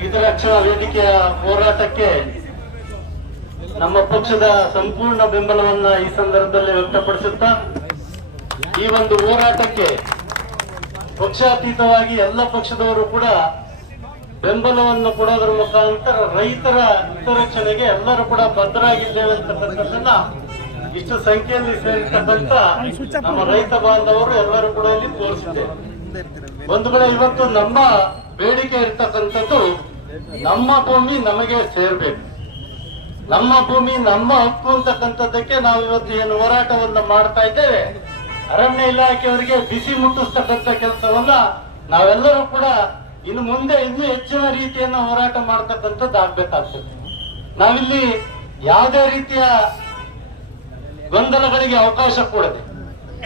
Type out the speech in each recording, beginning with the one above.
ಹಿತರಕ್ಷಣಾ ವೇದಿಕೆಯ ಹೋರಾಟಕ್ಕೆ ನಮ್ಮ ಪಕ್ಷದ ಸಂಪೂರ್ಣ ಬೆಂಬಲವನ್ನ ಈ ಸಂದರ್ಭದಲ್ಲಿ ವ್ಯಕ್ತಪಡಿಸುತ್ತಾ ಈ ಒಂದು ಹೋರಾಟಕ್ಕೆ ಪಕ್ಷಾತೀತವಾಗಿ ಎಲ್ಲ ಪಕ್ಷದವರು ಕೂಡ ಬೆಂಬಲವನ್ನು ಕೊಡೋದ್ರ ಮುಖಾಂತರ ರೈತರ ಹಿತರಕ್ಷಣೆಗೆ ಎಲ್ಲರೂ ಕೂಡ ಬದ್ಧರಾಗಿದ್ದೇವೆ ಅಂತಕ್ಕಂಥದ್ದನ್ನ ಇಷ್ಟು ಸಂಖ್ಯೆಯಲ್ಲಿ ಸೇರಿರ್ತಕ್ಕಂಥ ನಮ್ಮ ರೈತ ಬಾಂಧವರು ಎಲ್ಲರೂ ಕೂಡ ಇಲ್ಲಿ ತೋರಿಸಿದ್ದೇವೆ. ಬಂಧುಗಳೇ, ಇವತ್ತು ನಮ್ಮ ಬೇಡಿಕೆ ಇರ್ತಕ್ಕಂಥದ್ದು ನಮ್ಮ ಭೂಮಿ ನಮಗೆ ಸೇರ್ಬೇಕು, ನಮ್ಮ ಭೂಮಿ ನಮ್ಮ ಹಕ್ಕು ಅಂತಕ್ಕಂಥದ್ದಕ್ಕೆ ನಾವು ಇವತ್ತು ಏನು ಹೋರಾಟವನ್ನ ಮಾಡ್ತಾ ಇದ್ದೇವೆ. ಅರಣ್ಯ ಇಲಾಖೆಯವರಿಗೆ ಬಿಸಿ ಮುಟ್ಟಿಸ್ತಕ್ಕಂಥ ಕೆಲಸವನ್ನ ನಾವೆಲ್ಲರೂ ಕೂಡ ಇನ್ನು ಮುಂದೆ ಇನ್ನೂ ಹೆಚ್ಚಿನ ರೀತಿಯನ್ನ ಹೋರಾಟ ಮಾಡ್ತಕ್ಕಂಥದ್ದು ಆಗ್ಬೇಕಾಗ್ತದೆ. ನಾವಿಲ್ಲಿ ಯಾವುದೇ ರೀತಿಯ ಗೊಂದಲಗಳಿಗೆ ಅವಕಾಶ ಕೊಡದೆ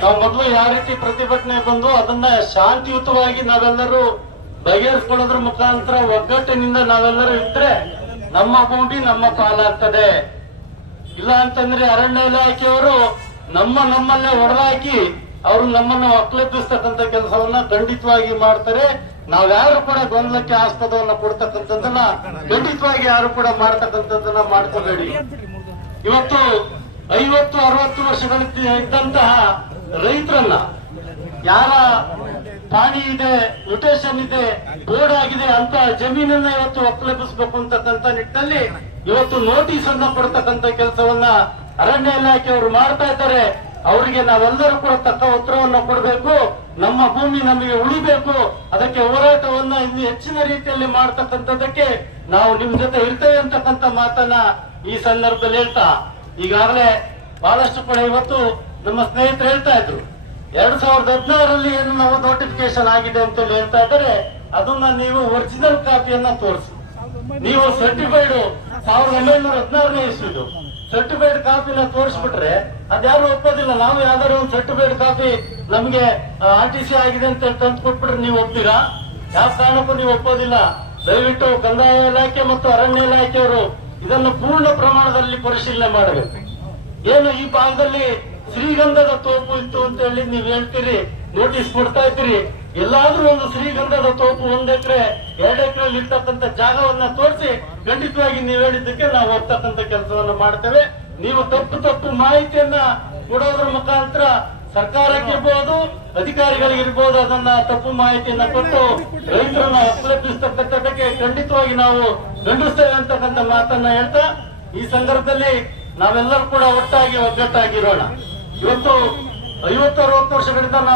ನಾವು ಮೊದಲು ಯಾವ ರೀತಿ ಪ್ರತಿಭಟನೆ ಬಂದು ಅದನ್ನ ಶಾಂತಿಯುತವಾಗಿ ನಾವೆಲ್ಲರೂ ಬಗೆಹರಿಸಿಕೊಳ್ಳೋದ್ರ ಮುಖಾಂತರ ಒಗ್ಗಟ್ಟಿನಿಂದ ನಾವೆಲ್ಲರೂ ಇದ್ರೆ ನಮ್ಮ ಭೂಮಿ ನಮ್ಮ ಪಾಲಾಗ್ತದೆ. ಇಲ್ಲ ಅಂತಂದ್ರೆ ಅರಣ್ಯ ಇಲಾಖೆಯವರು ನಮ್ಮಲ್ಲೇ ಹೊಡೆದಾಕಿ ಅವರು ನಮ್ಮನ್ನು ಒಕ್ಕಲೆಬ್ಬಿಸ್ತಕ್ಕಂಥ ಕೆಲಸವನ್ನ ಖಂಡಿತವಾಗಿ ಮಾಡ್ತಾರೆ. ನಾವ್ಯಾರು ಕೂಡ ಗೊಂದಲಕ್ಕೆ ಆಸ್ಪದವನ್ನ ಕೊಡ್ತಕ್ಕಂಥದ್ದನ್ನ ಖಂಡಿತವಾಗಿ ಯಾರು ಕೂಡ ಮಾಡ್ತಕ್ಕಂಥದ್ದನ್ನ ಮಾಡ್ಕೋಬೇಡಿ. ಇವತ್ತು 50-60 ವರ್ಷಗಳ ಇದ್ದಂತಹ ರೈತರನ್ನ ಯಾರ ಪಾಣಿ ಇದೆ, ಮ್ಯೂಟೇಷನ್ ಇದೆ, ಬೋರ್ಡ್ ಆಗಿದೆ ಅಂತ ಜಮೀನನ್ನ ಇವತ್ತು ಒಕ್ಕಲೆಬ್ಬಿಸಬೇಕು ಅಂತಕ್ಕಂಥ ನಿಟ್ಟಿನಲ್ಲಿ ಇವತ್ತು ನೋಟಿಸ್ ಅನ್ನ ಕೊಡ್ತಕ್ಕಂಥ ಕೆಲಸವನ್ನ ಅರಣ್ಯ ಇಲಾಖೆಯವರು ಮಾಡ್ತಾ ಇದ್ದಾರೆ. ಅವರಿಗೆ ನಾವೆಲ್ಲರೂ ಕೂಡ ತಕ್ಕ ಉತ್ತರವನ್ನು ಕೊಡಬೇಕು. ನಮ್ಮ ಭೂಮಿ ನಮಗೆ ಉಳಿಬೇಕು. ಅದಕ್ಕೆ ಹೋರಾಟವನ್ನ ಇನ್ನು ಹೆಚ್ಚಿನ ರೀತಿಯಲ್ಲಿ ಮಾಡ್ತಕ್ಕಂಥದ್ದಕ್ಕೆ ನಾವು ನಿಮ್ ಜೊತೆ ಇರ್ತೇವೆ ಅಂತಕ್ಕಂಥ ಮಾತನ್ನ ಈ ಸಂದರ್ಭದಲ್ಲಿ ಹೇಳ್ತಾ, ಈಗಾಗಲೇ ಬಹಳಷ್ಟು ಕೂಡ ಇವತ್ತು ನಮ್ಮ ಸ್ನೇಹಿತರು ಹೇಳ್ತಾ ಇದ್ರು 2016ರಲ್ಲಿ ಏನು ನಾವು ನೋಟಿಫಿಕೇಶನ್ ಆಗಿದೆ ಅಂತ ಹೇಳ್ತಾ ಇದ್ದಾರೆ. ಅದನ್ನ ನೀವು ಒರಿಜಿನಲ್ ಕಾಪಿಯನ್ನ ತೋರಿಸಿ. ನೀವು ಸರ್ಟಿಫೈಡ್ 1916ನೇ ಇಸ್ವಿದು ಸರ್ಟಿಫೈಡ್ ಕಾಪಿನ ತೋರಿಸ್ಬಿಟ್ರೆ ಅದ್ಯಾರು ಒಪ್ಪೋದಿಲ್ಲ. ನಾವು ಯಾವ್ದಾದ್ರು ಒಂದು ಸರ್ಟಿಫೈಡ್ ಕಾಪಿ ನಮ್ಗೆ RTC ಆಗಿದೆ ಅಂತ ತಂದು ಕೊಟ್ಬಿಟ್ರೆ ನೀವು ಒಪ್ತೀರಾ? ಯಾವ ಕಾರಣಕ್ಕೂ ನೀವು ಒಪ್ಪೋದಿಲ್ಲ. ದಯವಿಟ್ಟು ಕಂದಾಯ ಇಲಾಖೆ ಮತ್ತು ಅರಣ್ಯ ಇಲಾಖೆಯವರು ಇದನ್ನು ಪೂರ್ಣ ಪ್ರಮಾಣದಲ್ಲಿ ಪರಿಶೀಲನೆ ಮಾಡಬೇಕು. ಏನು ಈ ಭಾಗದಲ್ಲಿ ಶ್ರೀಗಂಧದ ತೋಪು ಇತ್ತು ಅಂತ ಹೇಳಿ ನೀವ್ ಹೇಳ್ತೀರಿ, ನೋಟಿಸ್ ಕೊಡ್ತಾ ಇದ್ದೀರಿ. ಎಲ್ಲಾದ್ರೂ ಒಂದು ಶ್ರೀಗಂಧದ ತೋಪು 1 ಎಕರೆ 2 ಎಕರೆಯಲ್ಲಿ ಇರ್ತಕ್ಕಂಥ ಜಾಗವನ್ನ ತೋರಿಸಿ ಖಂಡಿತವಾಗಿ ನೀವ್ ಹೇಳಿದ್ದಕ್ಕೆ ನಾವು ಹೋಗ್ತಕ್ಕಂಥ ಕೆಲಸವನ್ನ ಮಾಡ್ತೇವೆ. ನೀವು ತಪ್ಪು ಮಾಹಿತಿಯನ್ನ ಕೊಡೋದ್ರ ಮುಖಾಂತರ ಸರ್ಕಾರಕ್ಕಿರ್ಬೋದು, ಅಧಿಕಾರಿಗಳಿಗಿರ್ಬೋದು ಅದನ್ನ ತಪ್ಪು ಮಾಹಿತಿಯನ್ನ ಕೊಟ್ಟು ರೈತರನ್ನ ಒಕ್ಕಲೆಬ್ಬಿಸ್ತಕ್ಕಂಥದ್ದಕ್ಕೆ ಖಂಡಿತವಾಗಿ ನಾವು ಖಂಡಿಸ್ತೇವೆ ಅಂತಕ್ಕಂಥ ಮಾತನ್ನ ಹೇಳ್ತಾ ಈ ಸಂದರ್ಭದಲ್ಲಿ ನಾವೆಲ್ಲರೂ ಕೂಡ ಒಟ್ಟಾಗಿ ಒಗ್ಗಟ್ಟಾಗಿರೋಣ. ಇವತ್ತು 50-60 ವರ್ಷಗಳಿಂದ ನಾವು